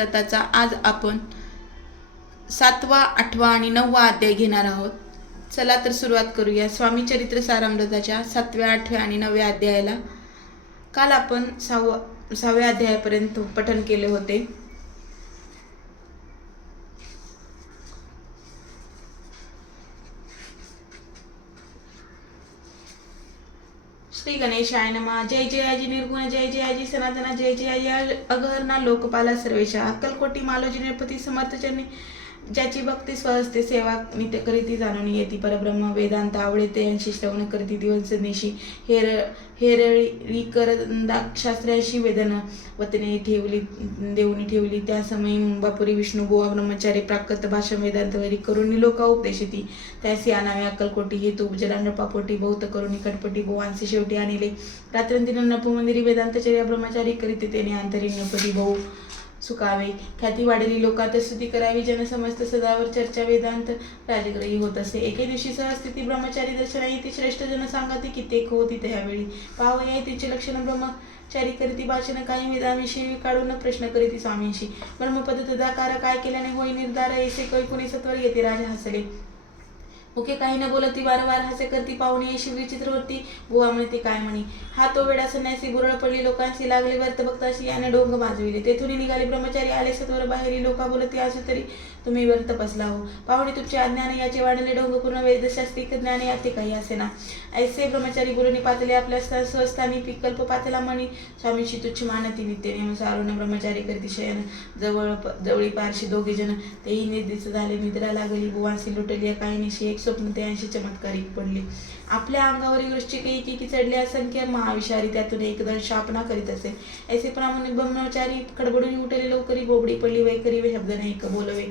रामदत्ताचा आज आपण 7वा, 8वा आणि 9वा अध्याय घेणार आहोत. चला तर सुरुवात करूया स्वामी चरित्र सारामृताच्या 7व्या, 8व्या आणि 9व्या अध्यायाला. काल आपण 6व्या अध्यायापर्यंत पठन केले होते. श्री गणेशाय नमः. जय जयाजी निर्गुण, जय जयाजी सनातना, जय जयाजी अगहरणा लोकपाला सर्वेशा. अक्कलकोटी मालोजी नरपती समर्थचरणी ज्याची भक्ती स्वहस्ते सेवा नित्य करीती जाणून येती. परब्रह्म वेदांत आवडते यांशी श्रवण करती दिवसनिशी. हेरळी करंदाक्षास्त्राशी वेदन वतने देऊनी ठेवली. त्या समयी मुंबापुरी विष्णू गोवा ब्रह्मचारी प्राकृत भाषा वेदांतवरी करुणी लोका उपदेशिती. त्यासी आणावे अक्कलकोटी हेतू जला नृपापोटी बहुत करुणी कटपटी गोवांसी शेवटी आणले. रात्रंदिन नपुमंदिरी वेदांतचर्या ब्रह्मचारी करीते तेने अंतरी नृपती बहु सुकावे. ख्याती वाढली लोकात स्तुती करावी. जनसमस्त सदावर चर्चा वेदांत राजग्रही होत असे. एके दिवशी सहस्थिती ब्रह्मचारी दर्शना येथे श्रेष्ठ जन सांगती कित्येक होती त्यावेळी. पाहूया तिचे लक्षण ब्रह्मचारी करीती भाषण काही वेदांविषयी काढून प्रश्न करीती स्वामींशी. ब्रह्मपद तदाकार काय केल्याने होई निर्धार ऐसे कैकुनी सत्वर येते. राजा हसले. ओके काही न बोलती वारंवार हास्य करती. पाहुणे शिवरी चित्रवर्ती गोवा म्हणते काय म्हणी. हा तो वेडा संन्यासी बुरळ पडली लोकांशी लागले व्यर्थ भक्ताशी याने डोंग भाजविले. तेथून निघाले ब्रह्मचारी आले सत्वर बाहेरी. लोका बोलती असे तरी तुम्ही व्यर्थ बसला हो. पाहुणे तुमचे अज्ञान याचे वाढले डोंग पूर्ण वेदशास्त्रिक ज्ञान याते काही असे ना. ऐसे ब्रह्मचारी बोलणी पातले आपल्या स्वस्थानी विकल्प पातला म्हणी. स्वामींशी तुच्छ मानती नित्य नेम सारून ब्रह्मचारी करती शयन. जवळी पारशी दोघे जण तेही निर्दिष्ट झाले. निद्रा लागली बुवांशी लुटली. काही निशी एक स्वप्न त्यांशी चमत्कारिक पडले. आपल्या अंगावरील वृश्चिक एकेकी चढले असंख्य महाविषारी त्यातून एकदम शापना करीत असे. ऐसे प्रामाणिक ब्रह्मचारी खडबडून उठले. लवकरी बोबडी पडली वैकरी व शब्द नाही बोलवे.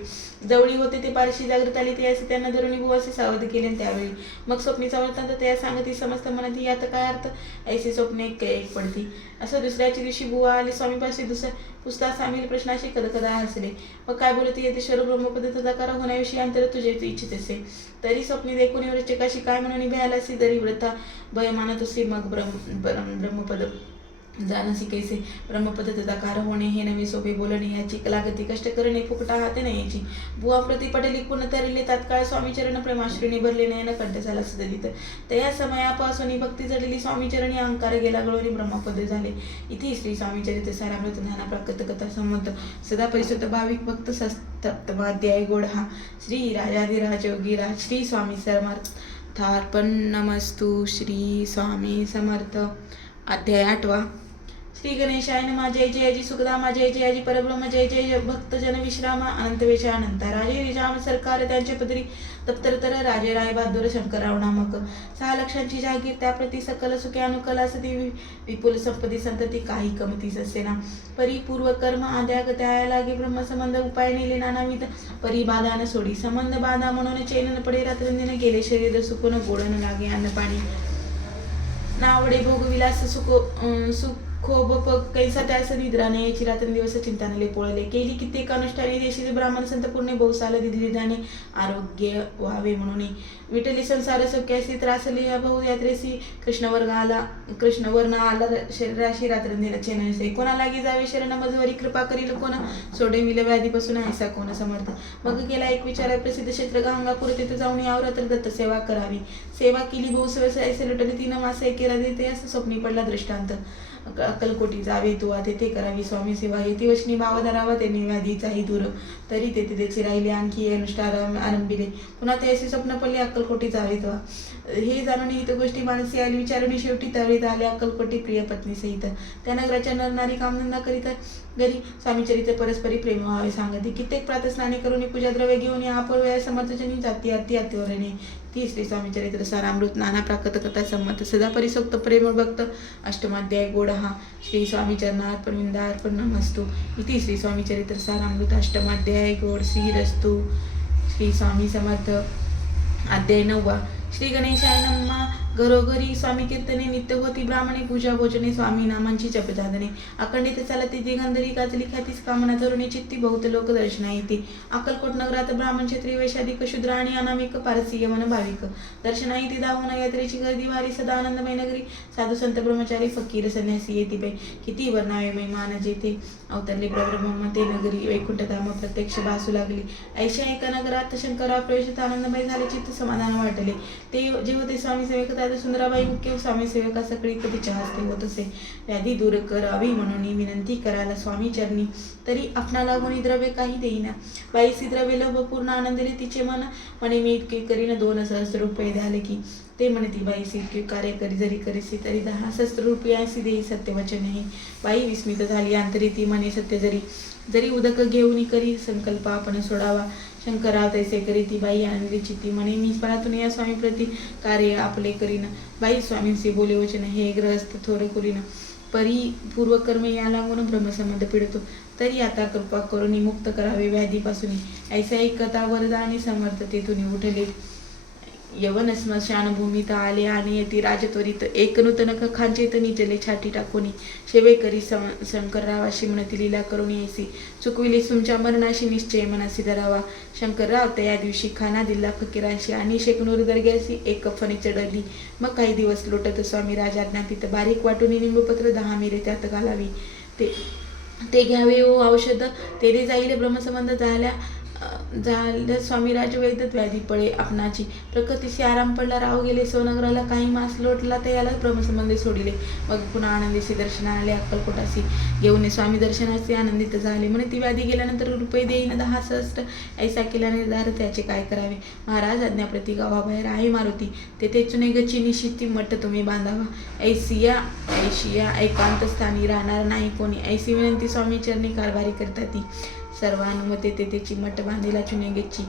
जवळी होते ते पारशी जागृत आली. ते असे त्यांना धरून बुवासे सावध केले. त्यावेळी मग स्वप्नीचा वृत्तांत त्या सांगती समस्त म्हणती यात काय अर्थ. ऐसे स्वप्ने एक पडती. असं दुसऱ्याच्या दिवशी बुवा आले स्वामीपाशी. दुसऱ्या पुस्तकात सामील प्रश्नाशी कदकदा हसले. मग काय बोलती येते शर ब्रह्मपद तदाकार होण्याविषयी अंतर तुझे इच्छित असे. तरी स्वप्नी देखून वृश्चिकाशी काय म्हणून भयालासी दरी व्रता भय मानत असे. मग ब्रह्मपद जाणसी कैसे. ब्रह्मपद तदाकार होणे हे नवे सोपे बोलणे याची लागती कष्ट करणे फुकटा हाते नाही याची. बुवा प्रति पडली कुण तरिले तात्काळ स्वामी चरण प्रेमाश्रीने भरले नयन कंठ झाला सदलित. त्या समयापासून भक्ती जडलेली स्वामी चरणी अहंकार गेला गळून ब्रह्मपद झाले. इथे श्री स्वामी चरित्र सारामृत ज्ञाना प्राकृत कथा संमत सदा परिशुद्ध भाविक भक्त सप्तमाध्याय गोड हा. श्री राजाधिराज योगीराज श्री स्वामी समर्थार्पण नमस्तु. श्री स्वामी समर्थ. अध्याय 8वा. श्री गणेशाय नमः. जय जयाजी सुखदामा, जय जयाजी परब्रह्म, जय जय भक्तजन विश्रामा. अनंत वेशा अनंत राजे रिजाम सरकार त्यांचे पदरी दप्तरतर राजे राय बहादूर शंकरराव नामक. 6 लक्षांची जागीर त्याप्रती सकल सुखे अनुकला सती विपुल संपत्ती संतती काही कमतीस असे ना. परिपूर्व कर्म आद्याग त्या लागे ब्रह्मसंबंध उपाय नेले नानाविध. परिबाधा न सोडी संबंध बाधा म्हणून चैन न पडे. रात्रंदिन गेले शरीर सुकून गोड न लागे अन्न पाणी. नावडे भोग विलास सुखोब कैसा त्यास निद्रा न याची रात्रंदिवस चिंतानले पोळले. केली कित्येक अनुष्ठाने देशी ब्राह्मण संत पूर्ण बहुसाल दिली जाणे आरोग्य व्हावे म्हणून. विटली संसार सौख्यासी त्रासली बहुयात्रेसी. कृष्णवर्ण आला शरीराशी रात्रंदिन चेनसे. कोणा लागी जावे शरण मजवरी कृपा करील कोण. सोडे विल व्याधीपासून ऐसा कोण समर्थ. मग गेला एक विचार प्रसिद्ध क्षेत्र गंगापूर तिथे जाऊन यावर रात्र दत्त सेवा करावी. सेवा केली बहुसवस ऐसे लुटले 3 मास एकेरा देते असं स्वप्नी पडला दृष्टांत. अक्कलकोटी जावे तू तेथे करावी स्वामी सेवा. येथे वचनी भाव धरावा त्यांनी व्याधीचाही दूर. तरी तेथे त्याचे राहिले आणखी अनुष्ठान आरंभिले. पुन्हा ते असे स्वप्न पडले अक्कलकोटी जावे तो. हे जाणून हित गोष्टी मानसी आली विचारणी. शेवटी त्यावेळी आले अक्कलकोटी प्रिय पत्नी सहित. त्या नगराच्या नरनारी कामधंदा करीत घरी स्वामी चरित्र परस्परी प्रेम व्हावे सांगते. कित्येक प्रातस्नाने करून पूजा द्रव्य घेऊन या अपूर्व समर्थजनी जाती अतिवरणे. ती श्री स्वामी चरित्र सारामृत नाना प्राकृत कथा संमत सदा परिसोक्त प्रेम भक्त. अष्टमाध्याय गोड हा. श्री स्वामी चरणार्पण विंदार्पण नमस्तु. इति श्री स्वामी चरित्र सारामृत अष्टमाध्याय गोड श्रीरस्तु. श्री स्वामी समर्थ. अध्याय 9वा. श्री गणेशाय नमः. घरोघरी स्वामी कीर्तने नित्य होती ब्राह्मणे पूजा भोजने स्वामी नामांची जपदादने अखंडित चालती दिगंधरी गाजली ख्यातीस कामना तरुणी चित्ती बहुत लोक दर्शना येते अक्कलकोट नगरात ब्राह्मण क्षत्रिय वैशाधिक शूद्र आणि अनामिक पारसी यमन भाविक दर्शना येते दावना यात्रेची गर्दी भारी सदा आनंदमय नगरी साधू संत ब्रह्मचारी फकीर संन्यासी येते बाई किती वर्णावे महिमान जेथे अवतरले प्रब्रह्म ते नगरी वैकुंठ धाम प्रत्यक्ष भासू लागली ऐशा एका नगरात शंकरा प्रवेशात आनंदमय झाले चित्त समाधान वाटले ते जे होते स्वामी सेवक त्यात सुंदराबाई मुख्य स्वामी सेवका सगळी कधीच्या हस्ते होत असे व्याधी दूर करावी म्हणून विनंती करायला स्वामी चरणी तरी आपणा लागून द्रव्य काही देईना बाईसी द्रव्य लोभ पूर्ण आनंदले तिचे मन म्हणे मी इतके करीन 2,000 रुपये द्याले की ते म्हणे ती बाईसी इतके कार्य करी जरी करीसी तरी 10,000 रुपयासी देई सत्यवचन आहे बाई विस्मित झाली अंतरी ती म्हणे सत्य जरी उदक घेऊन करी संकल्प आपण सोडावा शंकरराव तैसे करी ती बाई आनंदी चित्ती म्हणे मी परातून या स्वामी प्रती कार्य आपले करीन बाई स्वामींशी बोले वचन हे ग्रहस्थ थोर करीन परी पूर्वकर्म याला म्हणून ब्रह्मसंबंध पिडतो तरी आता कृपा करून मुक्त करावे व्याधीपासून ऐसा एक कथा वरदानी समर्थ तेथून उठले यवन स्मशानभूमीत आले आणि येथे राजत्वरित एक नूतन खांचेत निजले छाती टाकोनी शेवेकरी शंकररावाशी म्हणती लीला करून यायसी चुकविली तुमच्या मरणाशी निश्चय मनासी धरावा शंकरराव त्या दिवशी खाना दिला फकीरांशी आणि शेकनूर दर्ग्याशी एक कफनी चढली मग काही दिवस लोटत स्वामी राजाज्ञा तिथं बारीक वाटून निंबपत्र 10 मिरे त्यात घालावी ते घ्यावे ओ औषध तेरे जाईल ब्रह्मसंबंध झालं स्वामी राजवैद्य व्याधी पळे आपणाची प्रकृतीशी आराम पडला राव गेले सोनगराला काही मास लोटला तर याला ब्रह्मसंबंधी सोडिले मग पुन्हा आनंदीशी दर्शना आले अक्कलकोटाशी घेऊन स्वामी दर्शनाचे आनंदित झाले म्हणे ती व्याधी गेल्यानंतर रुपये देईन 10 सहस्त्र ऐसा केला निर्धार त्याचे काय करावे महाराज आज्ञाप्रती गावाबाहेर आहे मारुती तेथे चुने गच्ची निश्चिती मठ तुम्ही बांधावा ऐशिया एकांत स्थानी राहणार नाही कोणी ऐसी विनंती स्वामी चरणी कारभारी करतात ती सर्वानुमते तेथेची मठ बांधेला चुनेगेची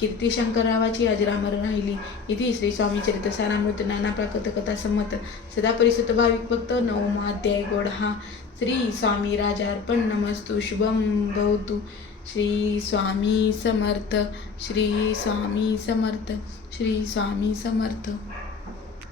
कीर्ती शंकररावाची अजरामर राहिली इथे श्री स्वामी चरित्र सारामृत नाना प्राकृत कथा संमत सदा परिसुत भाविक भक्त 9वा अध्याय गोड हा श्री स्वामी राजार्पण नमस्तु शुभम भवतु श्री स्वामी समर्थ श्री स्वामी समर्थ श्री स्वामी समर्थ